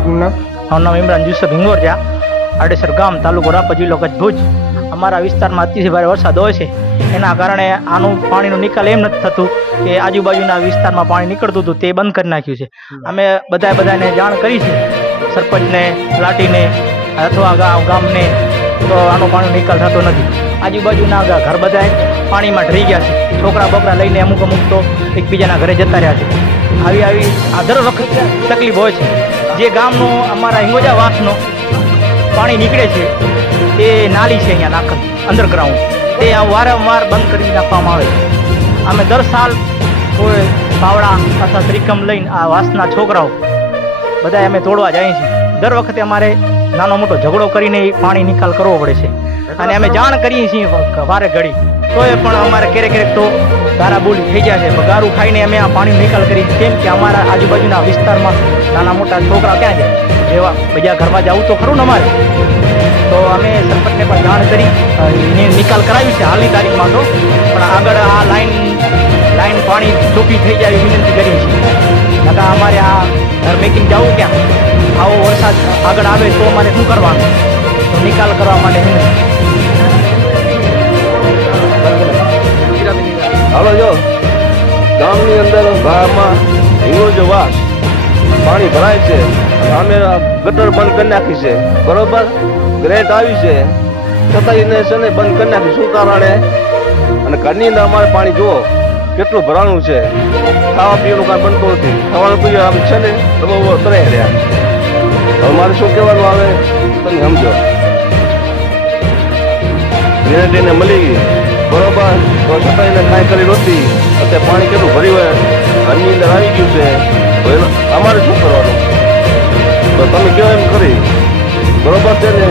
આપનું નામ? મારું નામ ઇમરાન યુસુફ હિંગોરજા, આડેસર ગામ, તાલુકો રાપર, જિલ્લો કચ્છ, ભુજ. અમારા વિસ્તારમાં અતિશય ભારે વરસાદ હોય છે, એના કારણે આનું પાણીનો નિકાલ એમ નથી થતું કે આજુબાજુના વિસ્તારમાં પાણી નીકળતું હતું તે બંધ કરી નાખ્યું છે. અમે બધાને જાણ કરી છે, સરપંચને, લાટીને અથવા ગામને, તો આનો પાણીનો નિકાલ થતો નથી. આજુબાજુના ઘર બધા પાણીમાં ડરી ગયા છે. છોકરા બોકરા લઈને અમુક તો એકબીજાના ઘરે જતા રહ્યા છે. આવી આ દર વખત તકલીફ હોય છે. જે ગામનો અમારા હિંગોજા વાસનો પાણી નીકળે છે તે નાલી છે અહીંયા નાખલ અંડરગ્રાઉન્ડ, તે વારંવાર બંધ કરી નાખવામાં આવે છે. અમે દર સાલ કોઈ પાવડા અથવા ત્રિકમ લઈને આ વાસના છોકરાઓ બધા અમે તોડવા જઈએ છીએ. દર વખતે અમારે નાનો મોટો ઝઘડો કરીને પાણી નિકાલ કરવો પડે છે અને અમે જાણ કરીએ છીએ વારે ઘડી, તોય પણ અમારે ક્યારેક તો ગારા બોલી થઈ જાય છે. ગારું ખાઈને અમે આ પાણીનો નિકાલ કરીએ, કેમ કે અમારા આજુબાજુના વિસ્તારમાં નાના મોટા છોકરા ક્યાં છે, એવા બીજા ઘરમાં જવું તો ખરું ને અમારે. તો અમે સરપંચને પણ જાણ કરી નિકાલ કરાવી છે હાલની તારીખમાં, તો પણ આગળ આ લાઈન પાણી ચોખ્ખી થઈ જાય એવી વિનંતી કરીએ છીએ. નકા અમારે આ ઘર મેકિંગ જવું ક્યાં, આવો વરસાદ આગળ આવે તો અમારે શું કરવાનું, તો નિકાલ કરવા માટે વિનંતી. હાલો જો ગામની અંદર ગામમાં હિંગોજો વાસ પાણી ભરાય છે, અમે ગટર બંધ કરી નાખી છે, બરોબર. ગ્રેટ આવી છે છતાં એને છે ને બંધ કરી નાખી. શું કારણે? અને ઘરની અંદર અમારે પાણી જુઓ કેટલું ભરાણું છે. ખાવા પીવાનું કાંઈ બનતું નથી. ખાવાનું પીવું આમ છે ને તમે તરાઈ રહ્યા. હવે મારે શું કહેવાનું આવે તમે સમજો. એને મળી ગઈ બરોબર, તો છતાં એને કાંઈ કરી નહોતી. અત્યારે પાણી કેટલું ભર્યું હોય ઘરની અંદર આવી ગયું છે, તો અમારે શું કરવાનું? તો તમે કહો એમ કરી બરોબર છે ને.